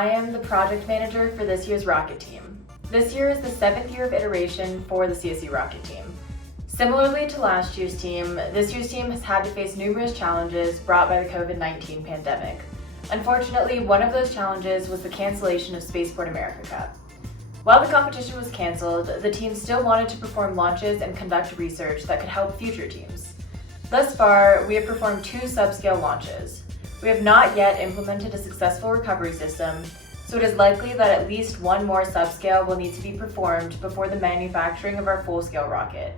I am the project manager for this year's rocket team. This year is the 7th year of iteration for the CSU rocket team. Similarly to last year's team, this year's team has had to face numerous challenges brought by the COVID-19 pandemic. Unfortunately, one of those challenges was the cancellation of Spaceport America Cup. While the competition was canceled, the team still wanted to perform launches and conduct research that could help future teams. Thus far, we have performed 2 subscale launches. We have not yet implemented a successful recovery system, so it is likely that at least one more subscale will need to be performed before the manufacturing of our full-scale rocket.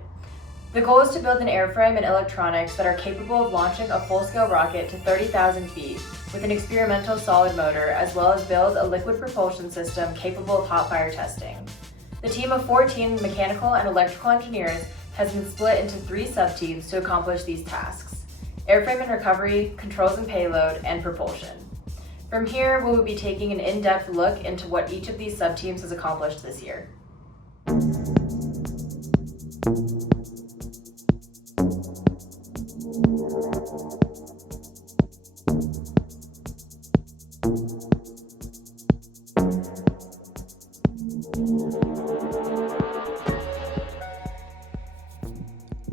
The goal is to build an airframe and electronics that are capable of launching a full-scale rocket to 30,000 feet with an experimental solid motor, as well as build a liquid propulsion system capable of hot fire testing. The team of 14 mechanical and electrical engineers has been split into 3 sub-teams to accomplish these tasks: airframe and recovery, controls and payload, and propulsion. From here, we will be taking an in-depth look into what each of these sub-teams has accomplished this year.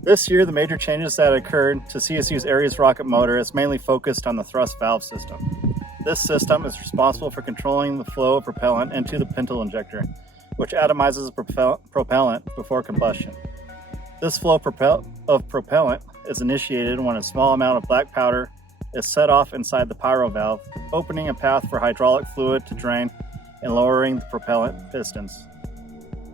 This year, the major changes that occurred to CSU's Aries rocket motor is mainly focused on the thrust valve system. This system is responsible for controlling the flow of propellant into the pintle injector, which atomizes propellant before combustion. This flow of propellant is initiated when a small amount of black powder is set off inside the pyro valve, opening a path for hydraulic fluid to drain and lowering the propellant pistons.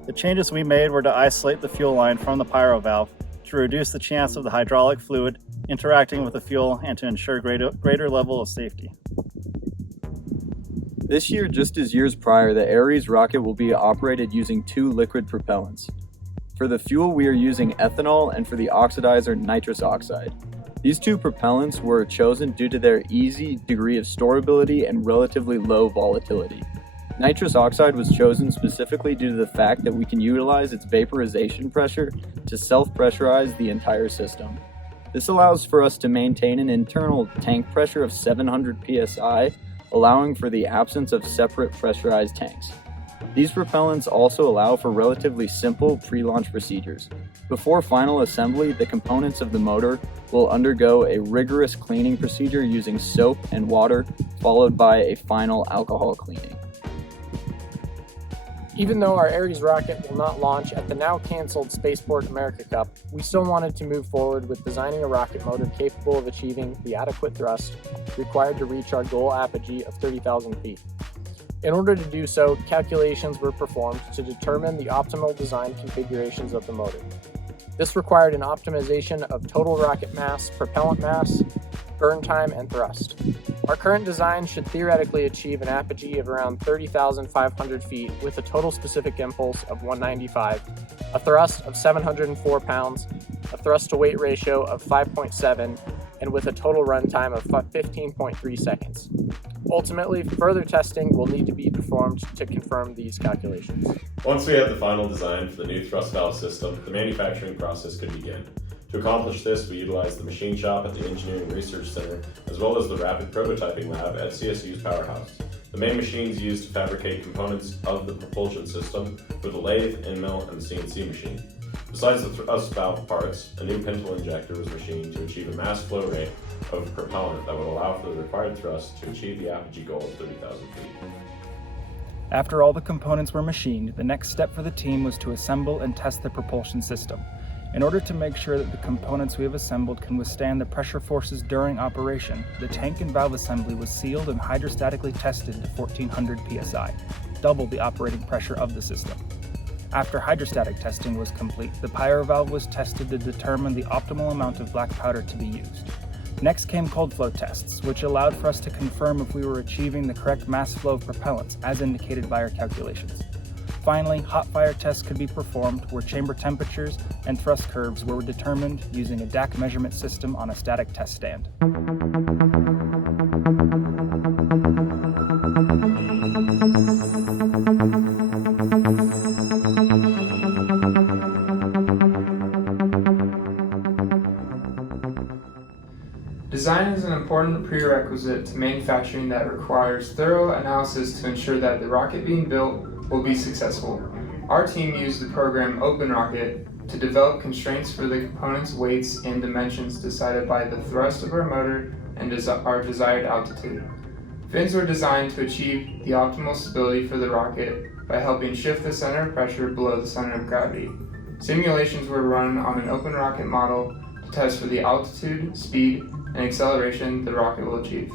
The changes we made were to isolate the fuel line from the pyro valve to reduce the chance of the hydraulic fluid interacting with the fuel and to ensure greater level of safety. This year, just as years prior, the Aries rocket will be operated using 2 liquid propellants. For the fuel, we are using ethanol, and for the oxidizer, nitrous oxide. These 2 propellants were chosen due to their easy degree of storability and relatively low volatility. Nitrous oxide was chosen specifically due to the fact that we can utilize its vaporization pressure to self-pressurize the entire system. This allows for us to maintain an internal tank pressure of 700 psi, allowing for the absence of separate pressurized tanks. These propellants also allow for relatively simple pre-launch procedures. Before final assembly, the components of the motor will undergo a rigorous cleaning procedure using soap and water, followed by a final alcohol cleaning. Even though our Aries rocket will not launch at the now canceled Spaceport America Cup, we still wanted to move forward with designing a rocket motor capable of achieving the adequate thrust required to reach our goal apogee of 30,000 feet. In order to do so, calculations were performed to determine the optimal design configurations of the motor. This required an optimization of total rocket mass, propellant mass, burn time, and thrust. Our current design should theoretically achieve an apogee of around 30,500 feet with a total specific impulse of 195, a thrust of 704 pounds, a thrust-to-weight ratio of 5.7, and with a total run time of 15.3 seconds. Ultimately, further testing will need to be performed to confirm these calculations. Once we have the final design for the new thrust valve system, the manufacturing process could begin. To accomplish this, we utilized the machine shop at the Engineering Research Center, as well as the Rapid Prototyping Lab at CSU's Powerhouse. The main machines used to fabricate components of the propulsion system were the lathe, end mill, and the CNC machine. Besides the thrust valve parts, a new pintle injector was machined to achieve a mass flow rate of propellant that would allow for the required thrust to achieve the apogee goal of 30,000 feet. After all the components were machined, the next step for the team was to assemble and test the propulsion system. In order to make sure that the components we have assembled can withstand the pressure forces during operation, the tank and valve assembly was sealed and hydrostatically tested to 1400 psi, double the operating pressure of the system. After hydrostatic testing was complete, the pyro valve was tested to determine the optimal amount of black powder to be used. Next came cold flow tests, which allowed for us to confirm if we were achieving the correct mass flow of propellants as indicated by our calculations. Finally, hot fire tests could be performed where chamber temperatures and thrust curves were determined using a DAC measurement system on a static test stand. Design is an important prerequisite to manufacturing that requires thorough analysis to ensure that the rocket being built will be successful. Our team used the program OpenRocket to develop constraints for the components' weights and dimensions decided by the thrust of our motor and our desired altitude. Fins were designed to achieve the optimal stability for the rocket by helping shift the center of pressure below the center of gravity. Simulations were run on an open rocket model to test for the altitude, speed, and acceleration the rocket will achieve.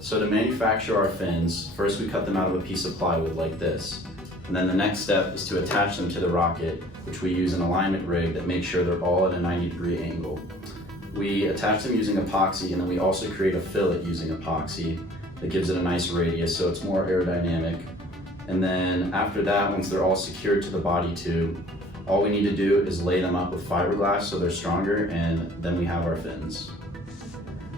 So to manufacture our fins, first we cut them out of a piece of plywood like this. And then the next step is to attach them to the rocket, which we use an alignment rig that makes sure they're all at a 90-degree angle. We attach them using epoxy, and then we also create a fillet using epoxy that gives it a nice radius so it's more aerodynamic. And then after that, once they're all secured to the body tube, all we need to do is lay them up with fiberglass so they're stronger, and then we have our fins.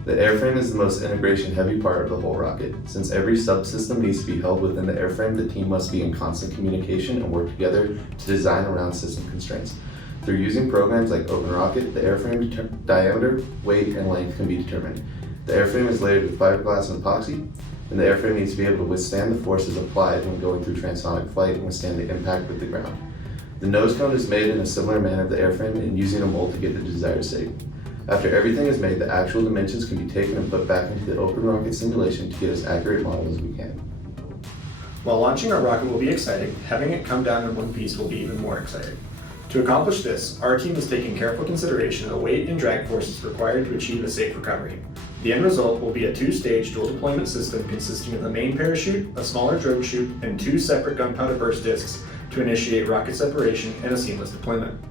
The airframe is the most integration-heavy part of the whole rocket. Since every subsystem needs to be held within the airframe, the team must be in constant communication and work together to design around system constraints. Through using programs like OpenRocket, the airframe diameter, weight, and length can be determined. The airframe is layered with fiberglass and epoxy, and the airframe needs to be able to withstand the forces applied when going through transonic flight and withstand the impact with the ground. The nose cone is made in a similar manner to the airframe and using a mold to get the desired shape. After everything is made, the actual dimensions can be taken and put back into the OpenRocket simulation to get as accurate model as we can. While launching our rocket will be exciting, having it come down in one piece will be even more exciting. To accomplish this, our team is taking careful consideration of the weight and drag forces required to achieve a safe recovery. The end result will be a two-stage dual deployment system consisting of the main parachute, a smaller drone chute, and two separate gunpowder burst discs to initiate rocket separation and a seamless deployment.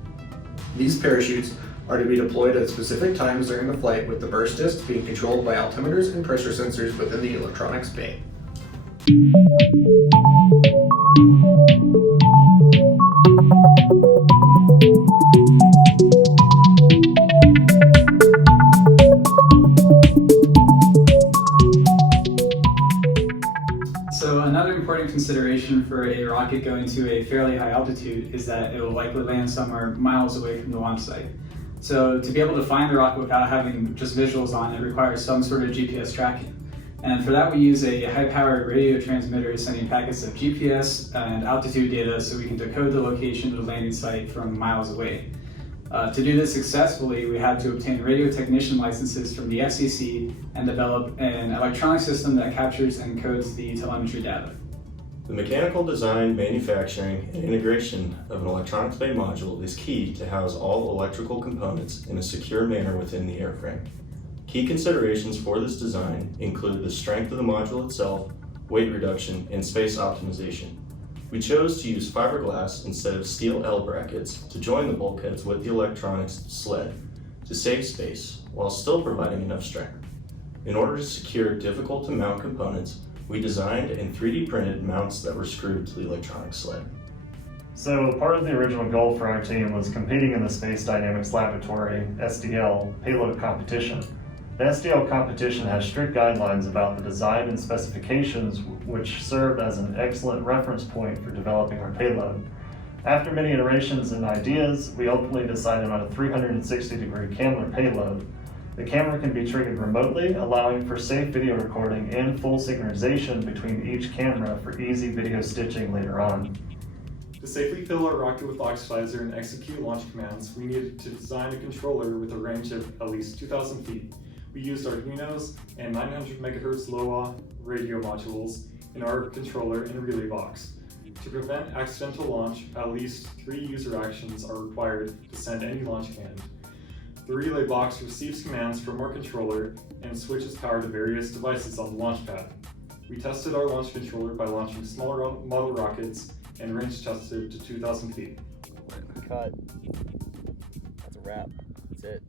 These parachutes are to be deployed at specific times during the flight, with the burst discs being controlled by altimeters and pressure sensors within the electronics bay. So another important consideration for a rocket going to a fairly high altitude is that it will likely land somewhere miles away from the launch site. So to be able to find the rocket without having just visuals on it requires some sort of GPS tracking. And for that we use a high-powered radio transmitter sending packets of GPS and altitude data so we can decode the location of the landing site from miles away. To do this successfully, we had to obtain radio technician licenses from the FCC and develop an electronic system that captures and encodes the telemetry data. The mechanical design, manufacturing, and integration of an electronics bay module is key to house all electrical components in a secure manner within the airframe. Key considerations for this design include the strength of the module itself, weight reduction, and space optimization. We chose to use fiberglass instead of steel L brackets to join the bulkheads with the electronics sled to save space while still providing enough strength. In order to secure difficult to mount components, we designed and 3D printed mounts that were screwed to the electronic sled. So part of the original goal for our team was competing in the Space Dynamics Laboratory SDL payload competition. The SDL competition has strict guidelines about the design and specifications, which served as an excellent reference point for developing our payload. After many iterations and ideas, we ultimately decided on a 360-degree camera payload. The camera can be triggered remotely, allowing for safe video recording and full synchronization between each camera for easy video stitching later on. To safely fill our rocket with oxidizer and execute launch commands, we needed to design a controller with a range of at least 2,000 feet. We used Arduinos and 900 MHz LoA radio modules in our controller and relay box. To prevent accidental launch, at least 3 user actions are required to send any launch command. The relay box receives commands from our controller and switches power to various devices on the launch pad. We tested our launch controller by launching smaller model rockets and range tested to 2,000 feet. Cut. That's a wrap. That's it.